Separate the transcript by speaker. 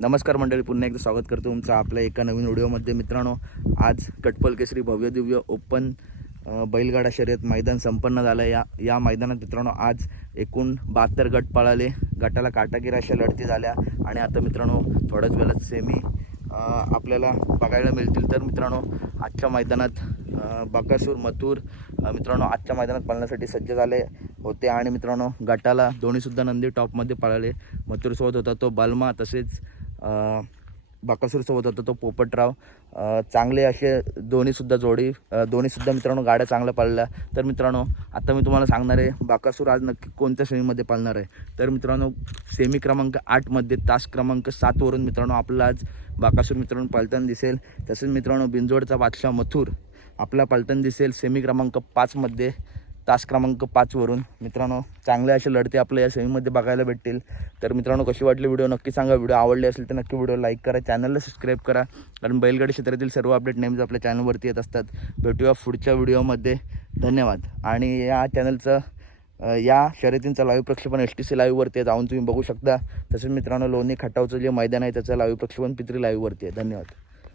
Speaker 1: नमस्कार मंडळी पुन्हा एकदा स्वागत करतो तुमचं आपल्या एका नवीन व्हिडिओमध्ये मित्रांनो आज कटपल केसरी भव्य दिव्य ओपन बैलगाडा शर्यत मैदान संपन्न झालं. या या मैदानात मित्रांनो आज एकूण बहात्तर गट पळाले. गटाला काटाकीर अशा लढती झाल्या. आणि आता मित्रांनो थोड्याच वेळात सेमी आपल्याला बघायला मिळतील. तर मित्रांनो आजच्या मैदानात बकासूर मथूर मित्रांनो आजच्या मैदानात पळण्यासाठी सज्ज झाले होते. आणि मित्रांनो गटाला दोन्हीसुद्धा नंदी टॉपमध्ये पळाले. मथुरसोबत होता तो बालमा. तसेच बाकासूरसोबत होता तो पोपटराव. चांगले असे दोन्हीसुद्धा जोडी दोन्हीसुद्धा मित्रांनो गाड्या चांगल्या पाळल्या. तर मित्रांनो आता मी तुम्हाला सांगणार आहे बाकासूर आज नक्की कोणत्या सेमीमध्ये पाळणार आहे. तर मित्रांनो सेमी क्रमांक आठमध्ये तास क्रमांक सातवरून मित्रांनो आपला आज बाकासूर मित्रांनो पालताना दिसेल. तसेच मित्रांनो बिंजोडचा बादशाह मथुर आपला पालताना दिसेल सेमी क्रमांक पाचमध्ये तास क्रमांक पाचवरून मित्रांनो चांगले असे लढते आपल्या या सेमीमध्ये बघायला भेटतील. तर मित्रांनो कशी वाटली व्हिडिओ नक्की सांगा. व्हिडिओ आवडले असेल तर नक्की व्हिडिओ लाईक करा. चॅनलला सबस्क्राईब करा. कारण बैलगाडी क्षेत्रातील सर्व अपडेट नेहमीच आपल्या चॅनलवरती येत असतात. भेटूया पुढच्या व्हिडिओमध्ये. धन्यवाद. आणि या चॅनलचं या शर्यतींचं लाईव्ह प्रक्षेपण एस टी सी लाईव्हवरती जाऊन तुम्ही बघू शकता. तसेच मित्रांनो लोणी खटावचं जे मैदान आहे त्याचं लाईव्ह प्रक्षेपण पित्री लाईव्हवरती आहे. धन्यवाद.